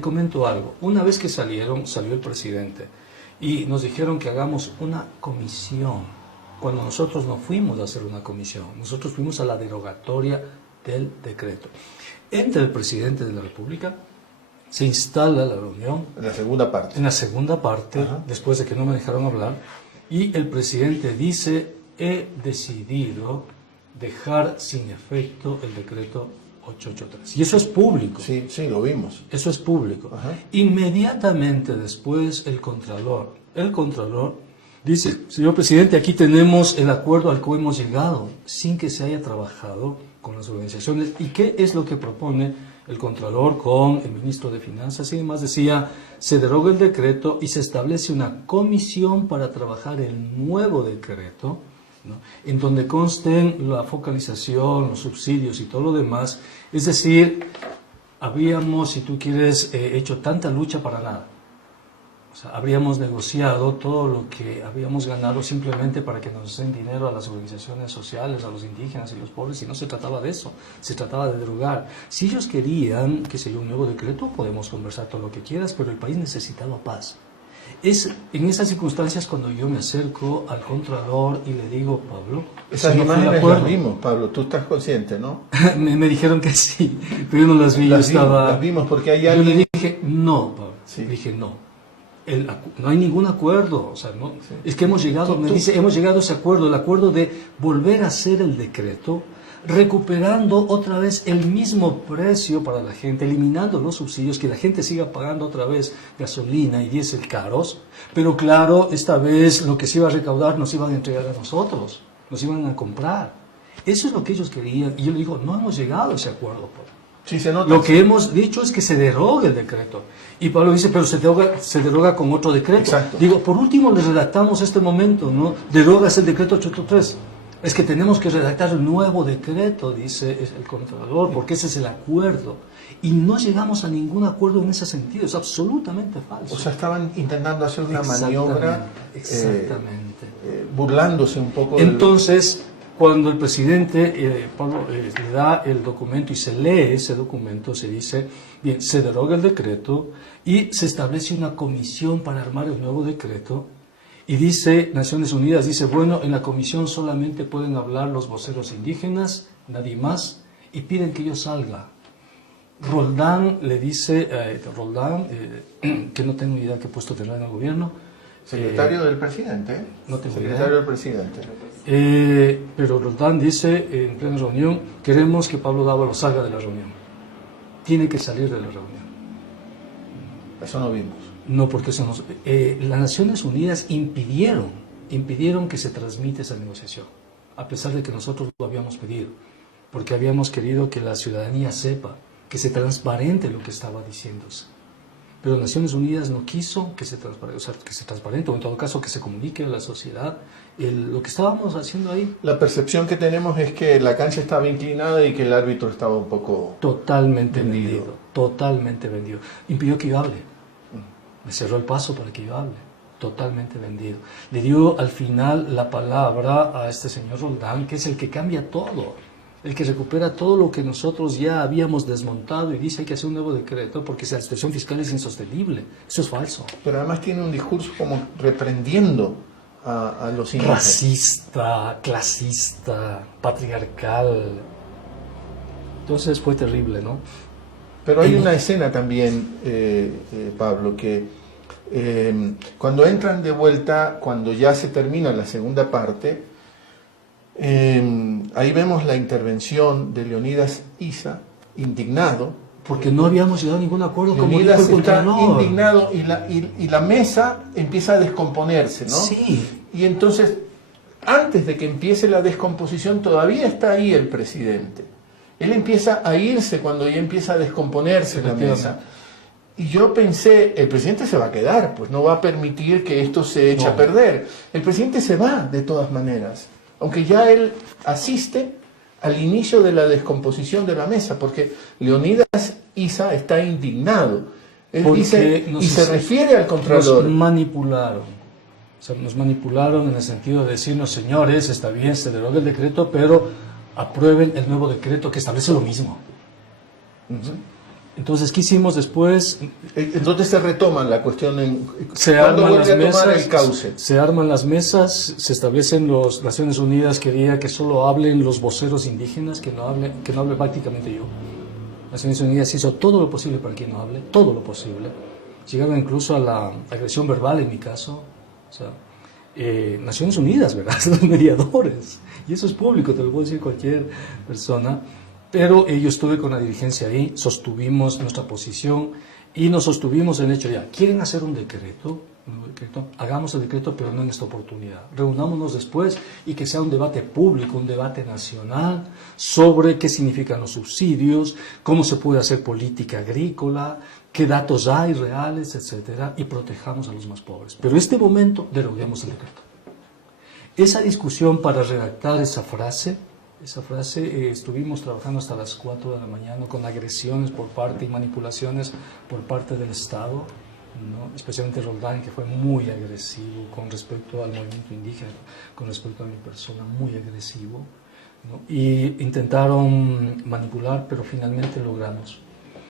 comento algo. Una vez que salió el presidente y nos dijeron que hagamos una comisión, cuando nosotros no fuimos a hacer una comisión, nosotros fuimos a la derogatoria del decreto. Entra el presidente de la República, se instala la reunión. En la segunda parte. En la segunda parte, Ajá. después de que no me dejaron hablar, y el presidente dice: he decidido dejar sin efecto el decreto 883. Y eso es público. Sí, sí, lo vimos. Eso es público. Ajá. Inmediatamente después el Contralor dice: señor presidente, aquí tenemos el acuerdo al que hemos llegado, sin que se haya trabajado con las organizaciones. ¿Y qué es lo que propone el Contralor con el ministro de Finanzas? Y además decía: se deroga el decreto y se establece una comisión para trabajar el nuevo decreto, ¿no?, en donde consten la focalización, los subsidios y todo lo demás. Es decir, habíamos, si tú quieres, hecho tanta lucha para nada. O sea, habríamos negociado todo lo que habíamos ganado simplemente para que nos den dinero a las organizaciones sociales, a los indígenas y los pobres, y no se trataba de eso, se trataba de derogar. Si ellos querían, qué sé yo, un nuevo decreto, podemos conversar todo lo que quieras, pero el país necesitaba paz. Es en esas circunstancias cuando yo me acerco al Contralor y le digo: Pablo, Esas no estoy de imágenes acuerdo. las vimos, Pablo, tú estás consciente, ¿no? me dijeron que sí, pero yo no las vi. Las vimos porque hay Yo alguien... le dije: no, Pablo. Sí. Dije: no. No hay ningún acuerdo, o sea, no, Sí. es que hemos llegado, me dice, hemos llegado a ese acuerdo, el acuerdo de volver a hacer el decreto, recuperando otra vez el mismo precio para la gente, eliminando los subsidios, que la gente siga pagando otra vez gasolina y diésel caros, pero claro, esta vez lo que se iba a recaudar nos iban a entregar a nosotros, nos iban a comprar. Eso es lo que ellos querían, y yo le digo: no hemos llegado a ese acuerdo, Pablo. Sí, se nota. Lo que hemos dicho es que se derogue el decreto. Y Pablo dice: pero se deroga con otro decreto. Exacto. Digo: por último le redactamos este momento, ¿no? Derogas el decreto 883. Es que tenemos que redactar un nuevo decreto, dice el Contralor, porque ese es el acuerdo. Y no llegamos a ningún acuerdo en ese sentido, es absolutamente falso. O sea, estaban intentando hacer una maniobra... Exactamente. burlándose un poco Entonces, cuando el presidente Pablo, le da el documento y se lee ese documento, se dice: bien, se deroga el decreto y se establece una comisión para armar el nuevo decreto. Y dice, Naciones Unidas dice: bueno, en la comisión solamente pueden hablar los voceros indígenas, nadie más, y piden que yo salga. Roldán le dice, que no tengo idea qué puesto tendrá en el gobierno. Secretario del presidente, ¿eh? No tengo Secretario idea. del presidente. Pero Roldán dice en plena reunión: queremos que Pablo Dávalo salga de la reunión. Tiene que salir de la reunión. Eso no vimos. No, porque eso no, las Naciones Unidas impidieron que se transmita esa negociación, a pesar de que nosotros lo habíamos pedido, porque habíamos querido que la ciudadanía sepa, que se transparente lo que estaba diciéndose. Pero Naciones Unidas no quiso que se transparente, o en todo caso que se comunique a la sociedad lo que estábamos haciendo ahí. La percepción que tenemos es que la cancha estaba inclinada y que el árbitro estaba un poco... Totalmente vendido, totalmente vendido. Impidió que yo hable. Me cerró el paso para que yo hable. Totalmente vendido. Le dio al final la palabra a este señor Roldán, que es el que cambia todo, el que recupera todo lo que nosotros ya habíamos desmontado, y dice: hay que hacer un nuevo decreto porque la situación fiscal es insostenible. Eso es falso. Pero además tiene un discurso como reprendiendo a los indígenas. Racista, clasista, patriarcal. Entonces fue terrible, ¿no? Pero hay una escena también, Pablo, que cuando entran de vuelta, cuando ya se termina la segunda parte, ahí vemos la intervención de Leonidas Issa, indignado. Porque no habíamos llegado a ningún acuerdo, como dijo Leonidas el está Contralor. indignado y la mesa empieza a descomponerse, ¿no? Sí. Y entonces, antes de que empiece la descomposición, todavía está ahí el presidente. Él empieza a irse cuando ya empieza a descomponerse la mesa. Y yo pensé: el presidente se va a quedar, pues no va a permitir que esto se eche a perder. El presidente se va de todas maneras, aunque ya él asiste al inicio de la descomposición de la mesa, porque Leonidas Issa está indignado. Él dice, y se refiere al Contralor. Nos manipularon. O sea, nos manipularon en el sentido de decirnos: señores, está bien, se deroga el decreto, pero aprueben el nuevo decreto que establece lo mismo. Entonces, ¿qué hicimos después? Entonces se retoman la cuestión Se ¿cuándo arman las vuelve a tomar mesas, el cauce? se arman las mesas, se establecen las Naciones Unidas quería que solo hablen los voceros indígenas, que no hable prácticamente yo. Naciones Unidas hizo todo lo posible para que no hable, todo lo posible. Llegaron incluso a la agresión verbal en mi caso. O sea, Naciones Unidas, ¿verdad? Los mediadores. Y eso es público, te lo puede decir cualquier persona. Pero yo estuve con la dirigencia ahí, sostuvimos nuestra posición y nos sostuvimos en el hecho, ya, ¿quieren hacer un decreto? Hagamos el decreto, pero no en esta oportunidad. Reunámonos después y que sea un debate público, un debate nacional sobre qué significan los subsidios, cómo se puede hacer política agrícola, qué datos hay reales, etcétera, y protejamos a los más pobres. Pero en este momento deroguemos el decreto. Esa discusión para redactar esa frase, estuvimos trabajando hasta las 4 de la mañana con agresiones por parte y manipulaciones por parte del Estado, ¿no? Especialmente Roldán, que fue muy agresivo con respecto al movimiento indígena, con respecto a mi persona, muy agresivo, ¿no? Y intentaron manipular, pero finalmente logramos